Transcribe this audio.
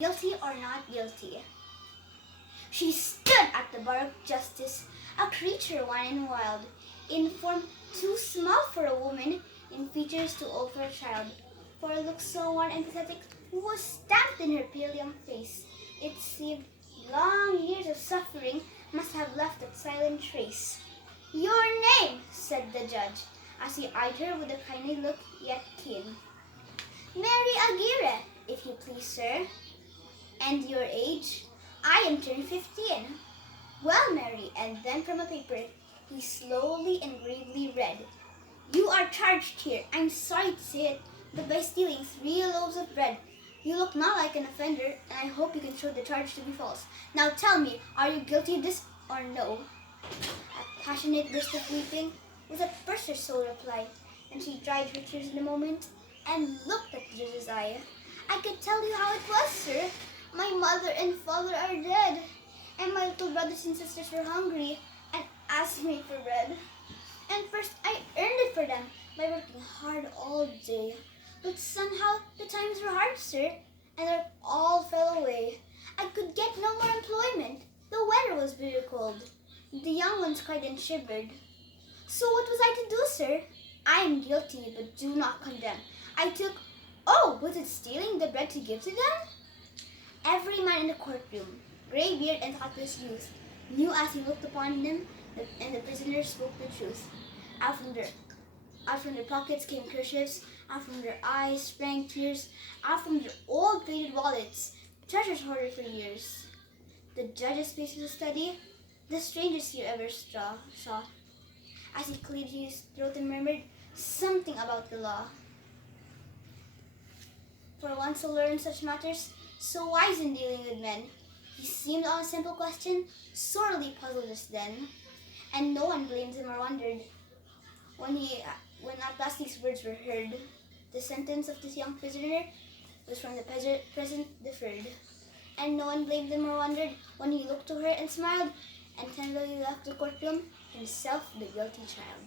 Guilty or not guilty. She stood at the bar of justice, a creature wan and wild, in form too small for a woman, in features too old for a child. For a look so wan and pathetic was stamped in her pale young face. It seemed long years of suffering must have left that silent trace. "Your name," said the judge, as he eyed her with a kindly look yet keen. "Mary Aguirre, if you please, sir." "And your age?" "I am turned 15. "Well, Mary," and then from a paper he slowly and gravely read, "You are charged here, I'm sorry to say it, but by stealing 3 loaves of bread. You look not like an offender, and I hope you can show the charge to be false. Now tell me, are you guilty of this or no?" A passionate burst of weeping was at first her sole reply, and she dried her tears in a moment and looked at the judge's eye. "I could tell you how it was, sir. My mother and father are dead, and my little brothers and sisters were hungry and asked me for bread. And first I earned it for them by working hard all day. But somehow the times were hard, sir, and work all fell away. I could get no more employment. The weather was bitter cold. The young ones cried and shivered. So what was I to do, sir? I am guilty, but do not condemn. I took, oh, was it stealing the bread to give to them?" Every man in the courtroom, gray-beard and thoughtless youth, knew as he looked upon them, and the prisoner spoke the truth. Out from their pockets came kerchiefs, out from their eyes sprang tears, out from their old faded wallets, treasures hoarded for years. The judge's face was a study, the strangest you ever saw, as he cleared his throat and murmured something about the law. For one so learned in such matters, so wise in dealing with men, he seemed on a simple question sorely puzzled just then, and no one blamed him or wondered when at last these words were heard. The sentence of this young prisoner was from the present deferred, and no one blamed him or wondered when he looked to her and smiled, and tenderly left the courtroom, himself the guilty child.